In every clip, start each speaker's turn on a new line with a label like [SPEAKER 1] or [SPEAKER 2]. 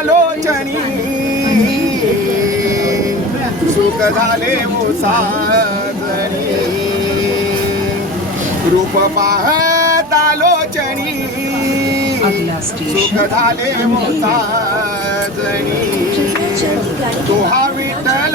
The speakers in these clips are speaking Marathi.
[SPEAKER 1] आलोचनी। सुख झाले मुसाजणी रूप पाहत आलोचनी। सुख झाले मुसाजणी तो हा विठ्ठल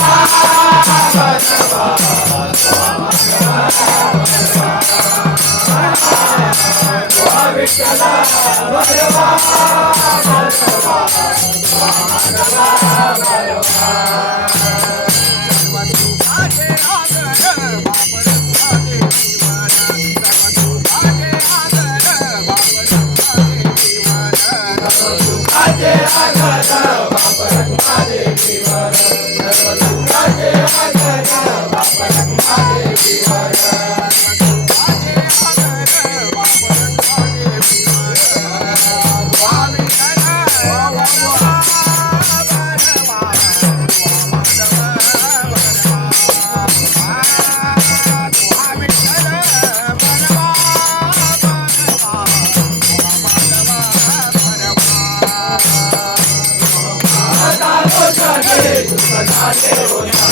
[SPEAKER 1] मग विठ्ठले आवडी क्रोधाची जोडी मग विठ्ठले आवडी क्रोधाची जोडी मग विठ्ठले आवडी सर्वसुखाचे आदर बापरंगाचे जीवन सर्वसुखाचे आदर बापरंगाचे जीवन सुखाचे आदर बापरंगाचे जीवन स्वामी
[SPEAKER 2] আছে